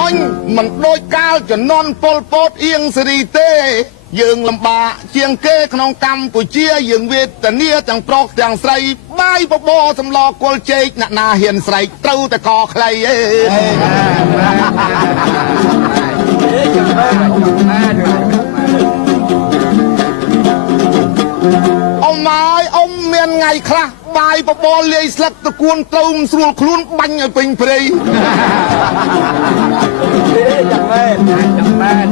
អញមិនដូចកាលជំនន់ពលពតអៀងសេរីទេយើងលំបាកជាងគេក្នុងកម្ពុជាយើងវេទនាទាំងប្រុសទាំងស្រីបាយបបរសម្លគល់ជែកអ្នកណាហ៊ានស្រែកត្រូវតែកខ្លីអេអ៊ំហើយអ៊ំមានថ្ងៃខ្លះបាយបបរលាយស្លឹកតគួនទៅមិនស្រួលខ្លួនបាញ់ឲ្យពេញព្រៃចាំមែន3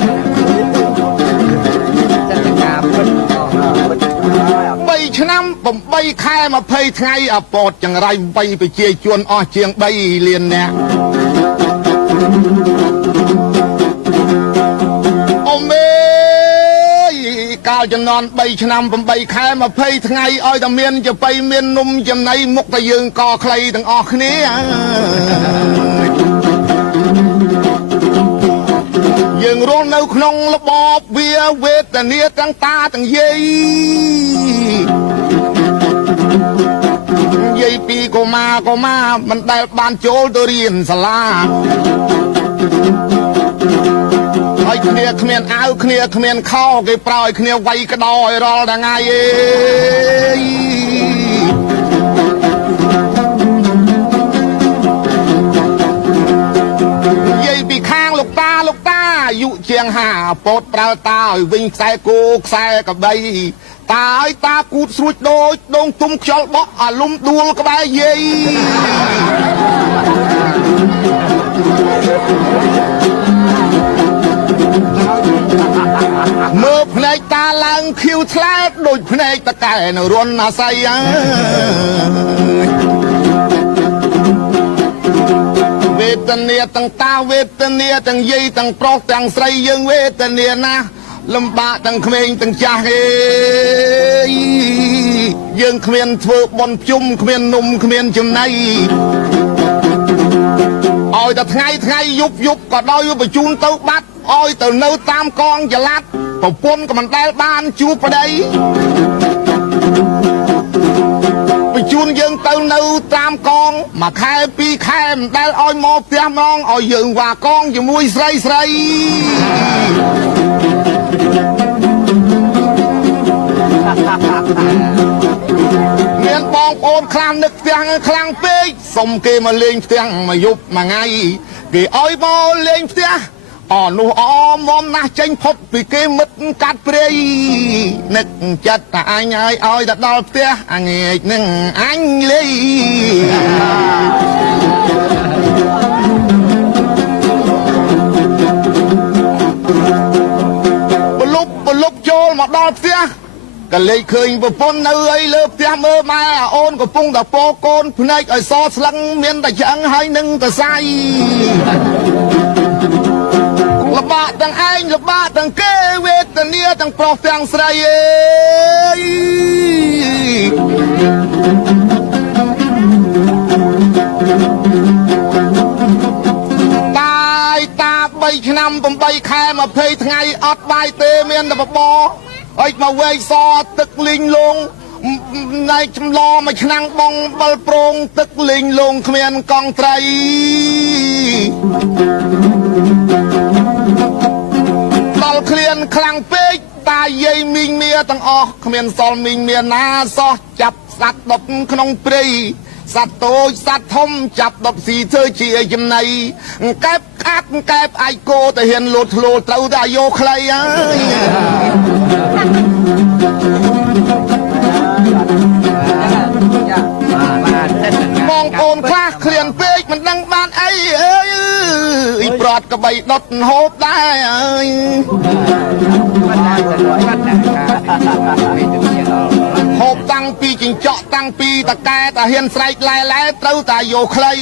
ឆ្នាំ 8 ខែ 20 ថ្ងៃអពតចង្រៃវ័យប្រជាជនអស់ជាង 3 លាននាក់អ៊ំអើយកាលចំនួន3 ឆ្នាំ 8 ខែ 20 ថ្ងៃឲ្យតែមានចបៃមាននំចំណៃមុខតែយើងកខ្លីទាំងអស់គ្នាយើងរស់នៅក្នុងរបបវាវេទនាទាំងតាទាំងយាយយាយពីកុមារមិនដែលបានចូលទៅរៀនសាលាហើយគ្នាគ្មានអាវគ្នាគ្មានខោគេប្រោយគ្នាវាយក្តោឲ្យរាល់ថ្ងៃអេលោកតាអាយុជាង5ពោតប្រើតាឲ្យវិញខ្សែគោខ្សែកបីតាឲ្យតាគូតស្រួចដូចដងទុំខ្យល់បក់អាលុំដួលក្បែរយាយមើលភ្នែកតាឡើងខៀវថ្លាតដូចភ្នែកតកែនៅរនអាស័យវេទនាទាំងតាវេទនាទាំងយាយទាំងប្រុសទាំងស្រីយើងវេទនាណាស់លំបាកទាំងក្មេងទាំងចាស់អេយើងគ្មានធ្វើបន់ជុំគ្មាននំគ្មានចំណៃឲ្យតែថ្ងៃយប់ក៏ដោយបញ្ជូនទៅបាត់ឲ្យទៅនៅតាមកងចល័តប្រពន្ធក៏មិនដែលបានជួបប្តីបញ្ជូនយើងទៅនៅតាមកងមួយខែ2ខែមិនដែលឲ្យមកផ្ទះម្ដងឲ្យយើងវ៉ាកងជាមួយស្រីមានបងប្អូនខ្លាំងនឹកផ្ទះខ្លាំងពេកសុំគេមកលេងផ្ទះមួយយប់មួយថ្ងៃគេឲ្យមកលេងផ្ទះអនោះអមមណាស់ចេញផុតពីគេមិត្តកាត់ព្រៃនឹកចិត្តតែអញឲ្យតែដល់ផ្ទះអងែកនឹងអញលេបលុបចូលមកដល់ផ្ទះក៏លេចឃើញប្រពន្ធនៅអីលើផ្ទះមើលម៉ែអូនកំពុងតែពោកូនភ្នែកឲ្យសស្លឹងមានតែឆ្អឹងហើយនឹងតែសាយលបាក់ទាំងឯងលបាក់ទាំងគេវេទនាទាំងប្រុសទាំងស្រីអេយតា3 ឆ្នាំ 8 ខែ 20 ថ្ងៃអត់បាយទេមានតែបបរហើយមកវែកសទឹកលីងលងណៃចម្លមួយឆ្នាំងបងបលប្រងទឹកលីងលងគ្មានកងត្រីដល់ឃ្លានខ្លាំងពេកតាយាយមីងមៀទាំងអស់គ្មានសល់មីងមៀណាសោះចាប់សัตว์ដប់ក្នុងព្រៃសត្វតូចសត្វធំចាប់ដប់ស៊ីធ្វើជាចំណៃកែបកាត់កែបអាយគោទៅហ៊ានលោតធ្លោត្រូវតែអាយុខ្លីហើយបងប្អូនខ្លះឃ្លានពេកមិនដឹងបានអីអើយប្រត់ក្បីដុតហូបដែរអើយហូបតាំងពីចិញ្ចក់តាំងពីតកែតាហ៊ានស្រែកឡែត្រូវតែយកខ្លី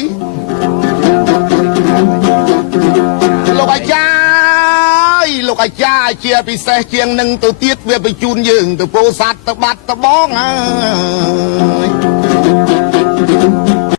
លោកអាចារ្យលោកអាចារ្យជាពិសេសជាងនឹងទៅទៀតវាបញ្ជូនយើងទៅពោធិ៍សាត់ទៅបាត់ទៅបងអើយ